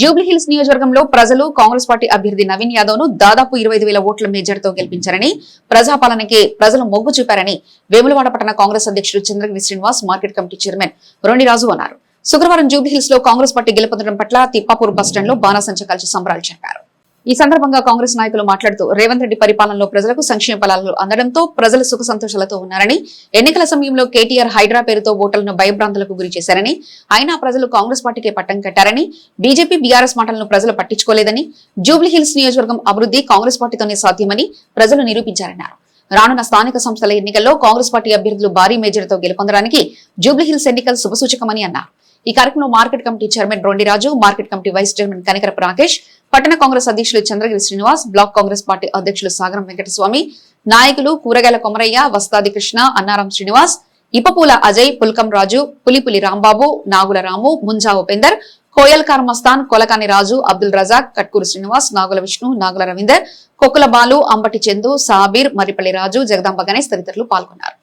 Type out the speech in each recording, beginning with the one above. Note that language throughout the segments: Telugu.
జూబ్లీహిల్స్ నియోజకవర్గంలో ప్రజలు కాంగ్రెస్ పార్టీ అభ్యర్థి నవీన్ యాదవ్ను దాదాపు ఇరవై వేల ఓట్ల మేజర్తో గెలిపించారని ప్రజాపాలనకి ప్రజలు మొగ్గు చూపారని వేములవాడ పట్టణ కాంగ్రెస్ అధ్యక్షుడు Chandragiri Srinivas market committee chairman Roniraju అన్నారు. శుక్రవారం జూబ్లీహిల్స్లో కాంగ్రెస్ పార్టీ గెలుపొందడం పట్ల తిప్పాపూర్ బస్టాండ్లో బాణాసంచ కలిసి సంబరాలు చెప్పారు. ఈ సందర్భంగా కాంగ్రెస్ నాయకులు మాట్లాడుతూ రేవంత్ రెడ్డి పరిపాలనలో ప్రజలకు సంక్షేమ ఫలాలు అందడంతో ప్రజలు సుఖ సంతోషాలతో ఉన్నారని ఎన్నికల సమయంలో కేటీఆర్ హైడ్రా పేరుతో ఓటర్లను భయభ్రాంతులకు గురి చేశారని అయినా ప్రజలు కాంగ్రెస్ పార్టీకే పట్టం కట్టారని బీజేపీ బీఆర్ఎస్ మాటలను ప్రజలు పట్టించుకోలేదని జూబ్లీహిల్స్ నియోజకవర్గం అభివృద్ధి కాంగ్రెస్ పార్టీతోనే సాధ్యమని ప్రజలు నిరూపించారన్నారు. రానున్న స్థానిక సంస్థల ఎన్నికల్లో కాంగ్రెస్ పార్టీ అభ్యర్థులు భారీ మేజర్తో గెలుపొందడానికి జూబ్లీహిల్స్ ఎన్నికలు శుభసూచకమని అన్నారు. ఈ కార్యక్రమంలో market committee chairman Rondiraju market committee vice chairman Kanikarapu Rakesh పట్టణ కాంగ్రెస్ అధ్యక్షులు చంద్రగిరి శ్రీనివాస్ బ్లాక్ కాంగ్రెస్ పార్టీ అధ్యక్షులు సాగరం వెంకటస్వామి నాయకులు కూరగాయల కొమరయ్య వస్తాది కృష్ణ అన్నారం శ్రీనివాస్ ఇపపూల అజయ్ పుల్కం రాజు పులిపులి రాంబాబు నాగుల రాము ముంజా ఉపేందర్ కోయల్ కర్మస్థాన్ కొలకాని రాజు అబ్దుల్ రజాక్ కట్కూరు శ్రీనివాస్ నాగుల విష్ణు నాగుల రవీందర్ కొక్కుల బాలు అంబటి చందు సాబీర్ మరిపల్లి రాజు జగదాంబ గణేష్ తదితరులు పాల్గొన్నారు.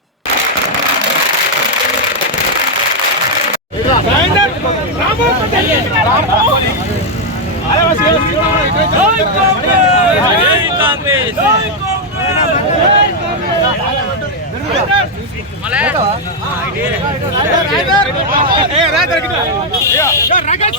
రాజేష్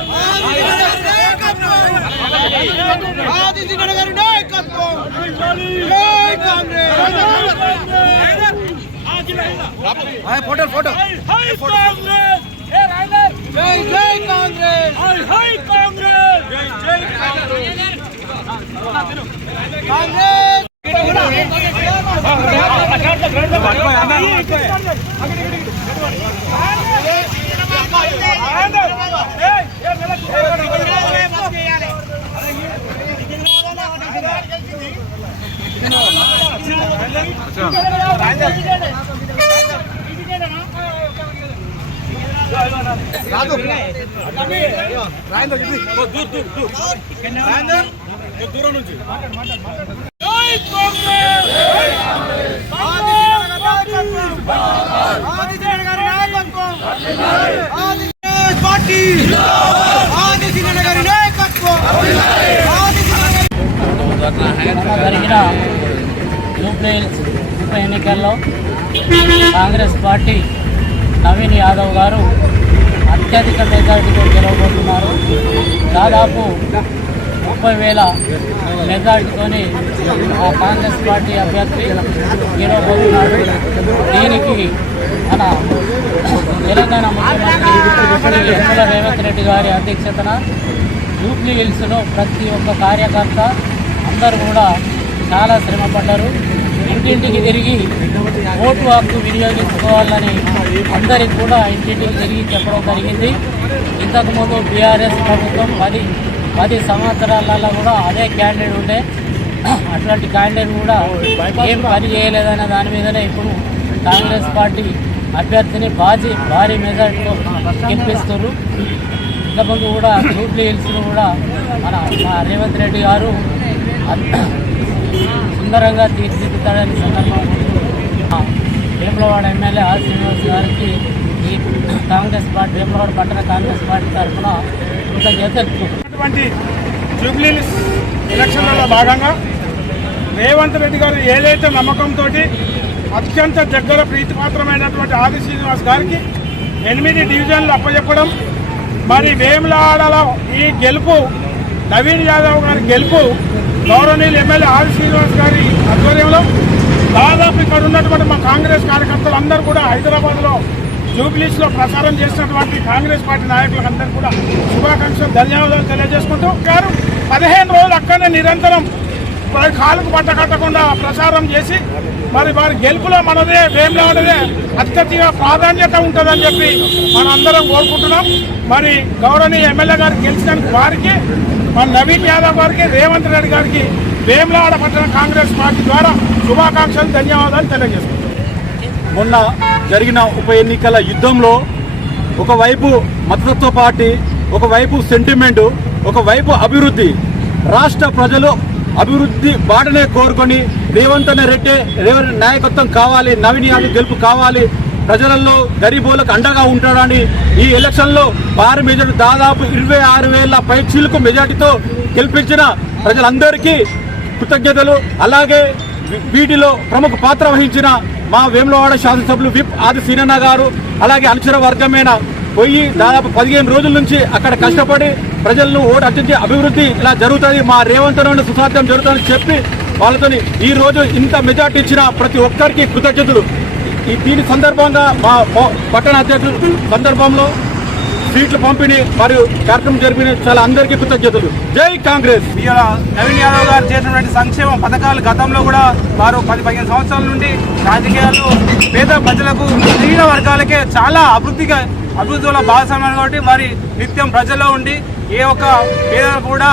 ఆది సింగడ గారి నాయకత్వం జై కాంగ్రెస్ ఫోటో ఫోటో జై జై కాంగ్రెస్ కాంగ్రెస్ ఆది సింగడ నాయకత్వం ఆది దూరం నుంచి నాయకత్వం పార్టీ నాయకత్వం జరిగిన జూబ్లీహిల్స్ ఉప ఎన్నికల్లో కాంగ్రెస్ పార్టీ నవీన్ యాదవ్ గారు అత్యధిక మెజార్టీతో గెలవబోతున్నారు. దాదాపు ముప్పై వేల మెజార్టీతోని ఆ కాంగ్రెస్ పార్టీ అభ్యర్థి గెలవబోతున్నాడు దీనికి మన తెలంగాణ ముఖ్యమంత్రి యనమల రేవంత్ రెడ్డి గారి అధ్యక్షతన జూబ్లీ హిల్స్లో ప్రతి ఒక్క కార్యకర్త అందరూ కూడా చాలా శ్రమపడ్డారు ఇంటింటికి తిరిగి ఓటు హక్కు వినియోగించుకోవాలని అందరికి కూడా ఇంటింటికి తిరిగి చెప్పడం జరిగింది. ఇంతకుముందు బీఆర్ఎస్ ప్రభుత్వం పది పది సంవత్సరాలలో కూడా అదే క్యాండిడేట్ ఉండే. అట్లాంటి క్యాండిడేట్ కూడా ఏం పని చేయలేదనే దాని మీదనే ఇప్పుడు కాంగ్రెస్ పార్టీ అభ్యర్థిని బాజీ భారీ మెజార్టీతో గెలిపిస్తారు ఇంతకుముందు కూడా జూబ్లీ హిల్స్ను కూడా మన రేవంత్ రెడ్డి గారు సుందరంగా తీర్చిదిద్దాడని సందర్భం వేములవాడ ఎమ్మెల్యే ఆర్ శ్రీనివాస్ గారికి ఈ కాంగ్రెస్ పార్టీ వేములవాడ పట్టణ కాంగ్రెస్ పార్టీ తరఫున కృతజ్ఞత తెలుపుతున్నాను ఉన్నటువంటి ఎలక్షన్లలో భాగంగా రేవంత్ రెడ్డి గారు ఏదైతే నమ్మకంతో అత్యంత దగ్గర ప్రీతిపాత్రమైనటువంటి ఆది శ్రీనివాస్ గారికి ఎనిమిది డివిజన్లు అప్పచెప్పడం మరి వేములాడలో ఈ గెలుపు నవీన్ యాదవ్ గారి గెలుపు గౌరవనీయులు ఎమ్మెల్యే ఆర్ శ్రీనివాస్ గారి ఆధ్వర్యంలో దాదాపు ఇక్కడ ఉన్నటువంటి మా కాంగ్రెస్ కార్యకర్తలు అందరూ కూడా హైదరాబాద్లో జూబ్లీస్లో ప్రసారం ప్రచారం చేసినటువంటి కాంగ్రెస్ పార్టీ నాయకులకు అందరూ కూడా శుభాకాంక్షలు ధన్యవాదాలు తెలియజేసుకుంటూ గారు పదిహేను రోజులు అక్కడనే నిరంతరం వారి కాలుకు పట్ట కట్టకుండా ప్రచారం చేసి మరి వారి గెలుపులో మనదే వేములవాడదే అత్యధిక ప్రాధాన్యత ఉంటుందని చెప్పి మనందరం కోరుకుంటున్నాం. మరి గౌరవనీయ ఎమ్మెల్యే గారు గెలిచినందుకు వారికి మన నవీన్ యాదవ్ గారికి రేవంత్ రెడ్డి గారికి వేములవాడ పట్టణ కాంగ్రెస్ పార్టీ ద్వారా శుభాకాంక్షలు ధన్యవాదాలు తెలియజేస్తున్నాం మొన్న జరిగిన ఉప ఎన్నికల యుద్ధంలో ఒకవైపు మతతత్వ పార్టీ ఒకవైపు సెంటిమెంట్ ఒకవైపు అభివృద్ధి. రాష్ట్ర ప్రజలు అభివృద్ధి బాటనే కోరుకొని రేవంత్ అనే రెడ్డి రేవంత్ నాయకత్వం కావాలి నవీనీయాలు గెలుపు కావాలి ప్రజలలో గరీబులకు అండగా ఉంటాడని ఈ ఎలక్షన్లో భారీ మెజార్టీ దాదాపు ఇరవై ఆరు వేల పైచీలకు మెజార్టీతో గెలిపించిన ప్రజలందరికీ కృతజ్ఞతలు. అలాగే వీటిలో ప్రముఖ పాత్ర వహించిన మా వేములవాడ శాసనసభ్యులు విప్ ఆది సీనన్న గారు అలాగే అనుచర వర్గమైన పోయి దాదాపు పదిహేను రోజుల నుంచి అక్కడ కష్టపడి ప్రజలను ఓటు అర్చించి అభివృద్ధి ఇలా జరుగుతుంది. మా రేవంత్ రెడ్డి సుసాధ్యం జరుగుతుందని చెప్పి వాళ్ళతో ఈ రోజు ఇంత మెజార్టీ ఇచ్చిన ప్రతి ఒక్కరికి కృతజ్ఞతలు. ఈ దీని సందర్భంగా మా పట్టణ అధ్యక్షులు సందర్భంలో సీట్లు పంపిణీ మరియు కార్యక్రమం జరిపిన చాలా అందరికీ కృతజ్ఞతలు. జై కాంగ్రెస్! నవీన్ యాదవ్ గారు చేసినటువంటి సంక్షేమ పథకాలు గతంలో కూడా వారు పది పదిహేను సంవత్సరాల నుండి రాజకీయాలు పేద ప్రజలకు మిగిలిన వర్గాలకే చాలా అభివృద్ధిగా అభివృద్ధిలో భాగస్వామ్యం కాబట్టి మరి నిత్యం ప్రజల్లో ఉండి ఏ ఒక్క పేద కూడా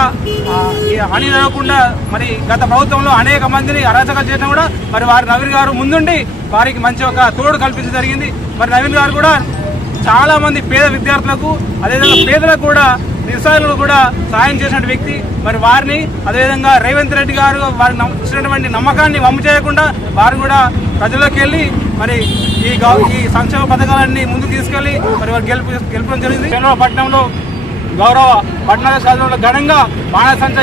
హాని జరగకుండా మరి గత ప్రభుత్వంలో అనేక మందిని అరాచకాలు చేయడం కూడా మరి వారి నవీన్ గారు ముందుండి వారికి మంచి ఒక తోడు కల్పించడం జరిగింది. మరి నవీన్ గారు కూడా చాలా మంది పేద విద్యార్థులకు అదేవిధంగా పేదలకు కూడా నిరుసాయులకు కూడా సాయం చేసిన వ్యక్తి. మరి వారిని అదేవిధంగా రేవంత్ రెడ్డి గారు వారికి నమ్మ- ఇచ్చినటువంటి నమ్మకాన్ని వమ్ము చేయకుండా వారు కూడా ప్రజలకు వెళ్ళి మరి ఈ ఈ సంక్షేమ పథకాలన్నీ ముందుకు తీసుకెళ్ళి మరి వారు గెలుపు గెలుపడం జరిగింది. పట్టణంలో గౌరవ పట్టణ శాసనంలో ఘనంగా బాణసంచ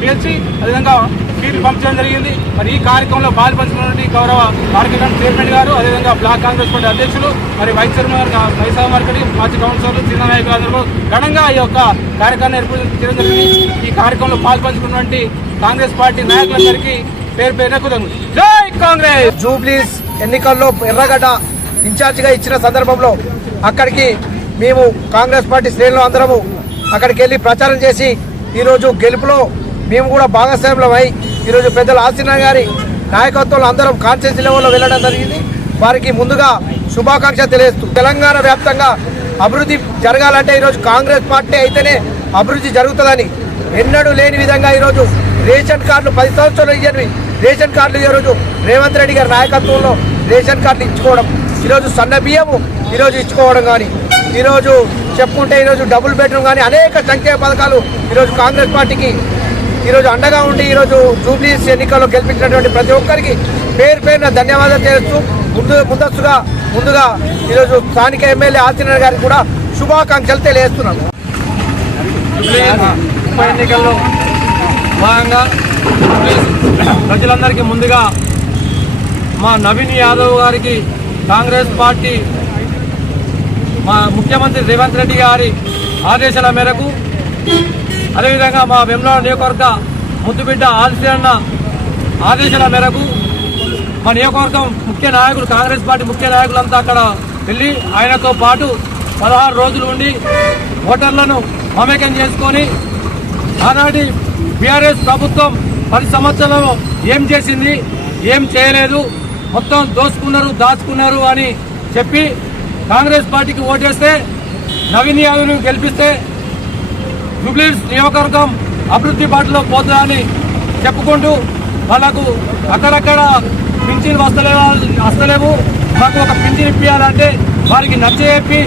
పేల్చి అదేవిధంగా స్పీడ్ పంపించడం జరిగింది. మరి ఈ కార్యక్రమంలో పాల్పంచుకున్నటువంటి గౌరవ మార్కెట్ చైర్మన్ గారు అదేవిధంగా బ్లాక్ కాంగ్రెస్ పార్టీ అధ్యక్షులు మరి వైస్ చైర్మన్ గారు వైసా మార్కెట్ మాజీ కౌన్సిలర్లు చిన్న నాయకులు అందరూ ఘనంగా ఈ యొక్క కార్యక్రమాన్ని ఏర్పాటు చేయడం జరిగింది. ఈ కార్యక్రమంలో పాల్పంచుకున్నటువంటి కాంగ్రెస్ పార్టీ నాయకులందరికీ పేరు పేరున కృతజ్ఞతలు జై కాంగ్రెస్! జూబ్లీస్ ఎన్నికల్లో ఎర్రగడ్డ ఇన్ఛార్జిగా ఇచ్చిన సందర్భంలో అక్కడికి మేము కాంగ్రెస్ పార్టీ శ్రేణులు అందరము అక్కడికి వెళ్ళి ప్రచారం చేసి ఈరోజు గెలుపులో మేము కూడా భాగస్వామ్యమై ఈరోజు పెద్దల ఆశీనా గారి నాయకత్వంలో అందరం కాన్స్టిట్యూన్సీ లెవెల్లో వెళ్ళడం జరిగింది. వారికి ముందుగా శుభాకాంక్ష తెలియజేస్తూ తెలంగాణ వ్యాప్తంగా అభివృద్ధి జరగాలంటే ఈరోజు కాంగ్రెస్ పార్టీ అయితేనే అభివృద్ధి జరుగుతుందని ఎన్నడూ లేని విధంగా ఈరోజు రేషన్ కార్డులు పది సంవత్సరాలు ఇయ్యనివి. రేషన్ కార్డులు ఈరోజు రేవంత్ రెడ్డి గారి నాయకత్వంలో రేషన్ కార్డులు ఇచ్చుకోవడం ఈరోజు సన్న బియ్యము ఈరోజు ఇచ్చుకోవడం కానీ ఈరోజు చెప్పుకుంటే ఈరోజు డబుల్ బెడ్రూమ్ కానీ అనేక సంక్షేమ పథకాలు ఈరోజు కాంగ్రెస్ పార్టీకి ఈరోజు అండగా ఉండి ఈరోజు జూబ్లీస్ ఎన్నికల్లో గెలిపించినటువంటి ప్రతి ఒక్కరికి పేరు పేరున ధన్యవాదాలు చేస్తూ ముందు ముందస్తుగా ముందుగా ఈరోజు స్థానిక ఎమ్మెల్యే ఆదిత్యనారాయణ గారికి కూడా శుభాకాంక్షలు తెలియజేస్తున్నాను. ఉప ఎన్నికల్లో భాగంగా ప్రజలందరికీ ముందుగా మా నవీన్ యాదవ్ గారికి కాంగ్రెస్ పార్టీ మా ముఖ్యమంత్రి రేవంత్ రెడ్డి గారి ఆదేశాల మేరకు అదేవిధంగా మా వెమ్లాడ నియోజకవర్గ ముద్దుబిడ్డ ఆలస్యన్న ఆదేశాల మేరకు మా నియోజకవర్గం ముఖ్య నాయకులు కాంగ్రెస్ పార్టీ ముఖ్య నాయకులంతా అక్కడ వెళ్ళి ఆయనతో పాటు పదహారు రోజులు ఉండి ఓటర్లను మమేకం చేసుకొని ఆనాటి బీఆర్ఎస్ ప్రభుత్వం పది సంవత్సరాలు ఏం చేసింది? ఏం చేయలేదు. మొత్తం దోచుకున్నారు దాచుకున్నారు అని చెప్పి కాంగ్రెస్ పార్టీకి ఓటేస్తే నవీన్ యాదవ్ను గెలిపిస్తే జూబ్లీస్ నియోజకవర్గం అభివృద్ధి బాటలో పోతుందని చెప్పుకుంటూ వాళ్ళకు అక్కడక్కడ పింఛన్ వస్తలే వస్తలేవు. మాకు ఒక పింఛన్ ఇప్పించాలంటే వారికి నచ్చజెప్పి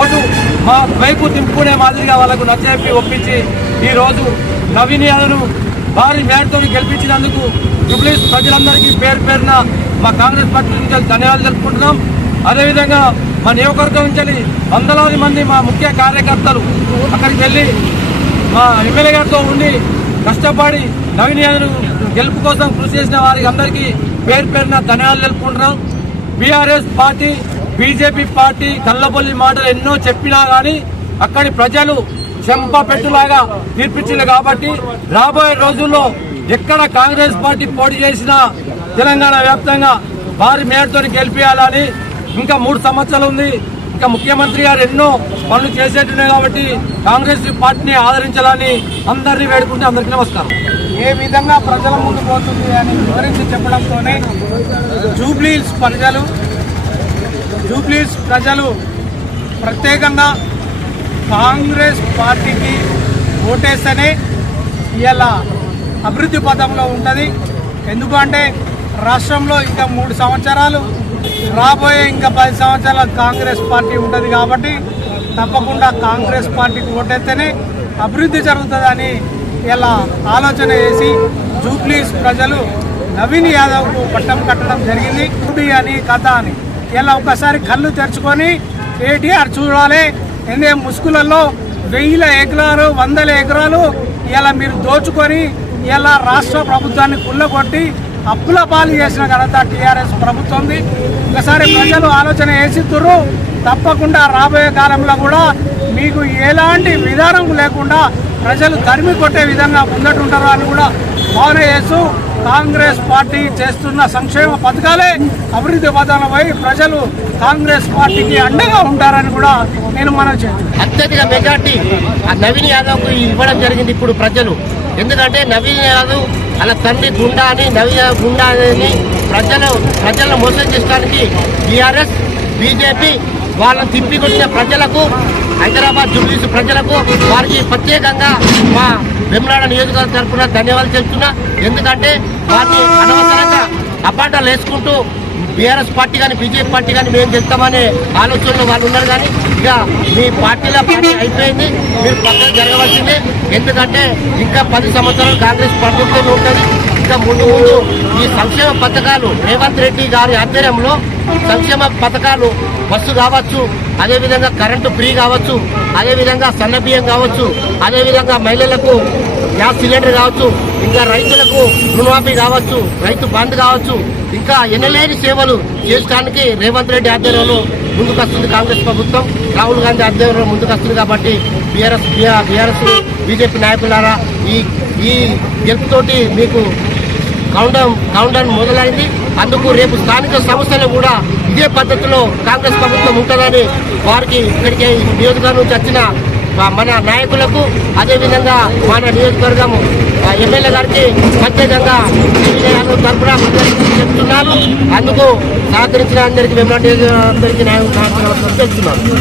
ఓటు మా వైపు తింపుకునే మాదిరిగా వాళ్ళకు నచ్చజెప్పి ఒప్పించి ఈరోజు నవీన్ యాదవ్ను భారీ మేరతో గెలిపించినందుకు జుబ్లీస్ ప్రజలందరికీ పేరు పేరున మా కాంగ్రెస్ పార్టీ నుంచి ధన్యవాదాలు తెలుపుకుంటున్నాం. అదేవిధంగా మా నియోజకవర్గం నుంచి వందలాది మంది మా ముఖ్య కార్యకర్తలు అక్కడికి వెళ్ళి మా ఎమ్మెల్యే గారితో ఉండి కష్టపడి నవీన్ గెలుపు కోసం కృషి చేసిన వారికి అందరికీ పేరు పేరున ధన్యవాదాలు తెలుపుకుంటున్నాం. బీఆర్ఎస్ పార్టీ బీజేపీ పార్టీ కళ్ళబొల్లి మాటలు ఎన్నో చెప్పినా కానీ అక్కడి ప్రజలు చెంప పెట్టులాగా తీర్పిచ్చింది కాబట్టి రాబోయే రోజుల్లో ఎక్కడ కాంగ్రెస్ పార్టీ పోటీ చేసినా తెలంగాణ వ్యాప్తంగా భారీ మేరతో గెలిపించాలని ఇంకా మూడు సంవత్సరాలు ఉంది. ఇంకా ముఖ్యమంత్రి గారు ఎన్నో పనులు చేసేట్టున్నాయి కాబట్టి కాంగ్రెస్ పార్టీని ఆదరించాలని అందరినీ వేడుకుంటే అందరికీ నమస్కారం. ఏ విధంగా ప్రజల ముందు పోతుంది అని వివరించి చెప్పడంతోనే జూబ్లీస్ ప్రజలు జూబ్లీస్ ప్రజలు ప్రత్యేకంగా కాంగ్రెస్ పార్టీకి ఓటేస్తేనే ఇలా అభివృద్ధి పథంలో ఉంటుంది. ఎందుకంటే రాష్ట్రంలో ఇంకా మూడు సంవత్సరాలు రాబోయే ఇంకా పది సంవత్సరాల కాంగ్రెస్ పార్టీ ఉంటుంది కాబట్టి తప్పకుండా కాంగ్రెస్ పార్టీకి ఓటేస్తేనే అభివృద్ధి జరుగుతుందని ఇలా ఆలోచన చేసి జూబ్లీస్ ప్రజలు నవీన్ యాదవ్కు పట్టం కట్టడం జరిగింది. కుడి అని కథ అని. ఇలా ఒకసారి కళ్ళు తెరుచుకొని కేటీఆర్ చూడాలి. ఎందుకంటే ముసుగులలో వెయ్యిల ఎకరాలు వందల ఎకరాలు ఇలా మీరు దోచుకొని ఇలా రాష్ట్ర ప్రభుత్వాన్ని కుళ్ళగొట్టి అప్పుల పాలు చేసిన ఘనత టీఆర్ఎస్ ప్రభుత్వంది. ఒకసారి ప్రజలు ఆలోచన వేసిద్దురు తప్పకుండా రాబోయే కాలంలో కూడా మీకు ఎలాంటి విధానం లేకుండా ప్రజలు తరిమి కొట్టే విధంగా ముందటుంటారు అని కూడా భావన చేస్తూ కాంగ్రెస్ పార్టీ చేస్తున్న సంక్షేమ పథకాలే అభివృద్ధి పథకాలపై ప్రజలు కాంగ్రెస్ పార్టీకి అండగా ఉంటారని కూడా నేను మనం అత్యధిక మెజార్టీ ఆ నవీన్ యాదవ్కు ఇవ్వడం జరిగింది ఇప్పుడు ప్రజలు. ఎందుకంటే నవీన్ యాదవ్ అలా తండ్రి గుండా అని నవీన్ యాదవ్ గుండా అని ప్రజలు ప్రజలను మోసం చేయడానికి టీఆర్ఎస్ బీజేపీ వాళ్ళని తిప్పికొచ్చిన ప్రజలకు హైదరాబాద్ జుబ్లీస్ ప్రజలకు వారికి ప్రత్యేకంగా మా వెమ్లాడ నియోజకవర్గం తరఫున ధన్యవాదాలు చెప్తున్నా ఎందుకంటే వారిని అనవసరంగా అపాండాలు వేసుకుంటూ బీఆర్ఎస్ పార్టీ కానీ బీజేపీ పార్టీ కానీ మేము చెప్తామనే ఆలోచనలో వాళ్ళు ఉన్నారు కానీ ఇక మీ పార్టీలో పార్టీ అయిపోయింది. మీరు పక్కన జరగవలసిందే. ఎందుకంటే ఇంకా పది సంవత్సరాలు కాంగ్రెస్ ప్రభుత్వం ఉంటుంది. ఇంకా ముందు ముందు ఈ సంక్షేమ పథకాలు రేవంత్ రెడ్డి గారి ఆధ్వర్యంలో సంక్షేమ పథకాలు బస్సు కావచ్చు అదేవిధంగా కరెంటు ఫ్రీ కావచ్చు అదేవిధంగా సన్న బియ్యం కావచ్చు అదేవిధంగా మహిళలకు గ్యాస్ సిలిండర్ కావచ్చు ఇంకా రైతులకు రుణమాఫీ కావచ్చు రైతు బంద్ కావచ్చు ఇంకా ఎనలేని సేవలు చేసుకోవడానికి రేవంత్ రెడ్డి ఆధ్వర్యంలో ముందుకొస్తుంది కాంగ్రెస్ ప్రభుత్వం. రాహుల్ గాంధీ ఆధ్వర్యంలో ముందుకు వస్తుంది కాబట్టి బీఆర్ఎస్ బీఆర్ఎస్ బీజేపీ నాయకులారా ఈ ఈ గెలుపుతోటి మీకు కౌంటౌన్ కౌంటౌన్ మొదలైంది. అందుకు రేపు స్థానిక సంస్థలు కూడా ఇదే పద్ధతిలో కాంగ్రెస్ ప్రభుత్వం ఉంటుందని వారికి ఇక్కడికి నియోజకవర్గం నుంచి వచ్చిన మన నాయకులకు అదేవిధంగా మన నియోజకవర్గం ఎమ్మెల్యే గారికి ప్రత్యేకంగా తరఫున చెప్తున్నాను. అందుకు సహకరించిన అందరికీ వెంబడి అందరికీ న్యాయం చెప్తున్నాను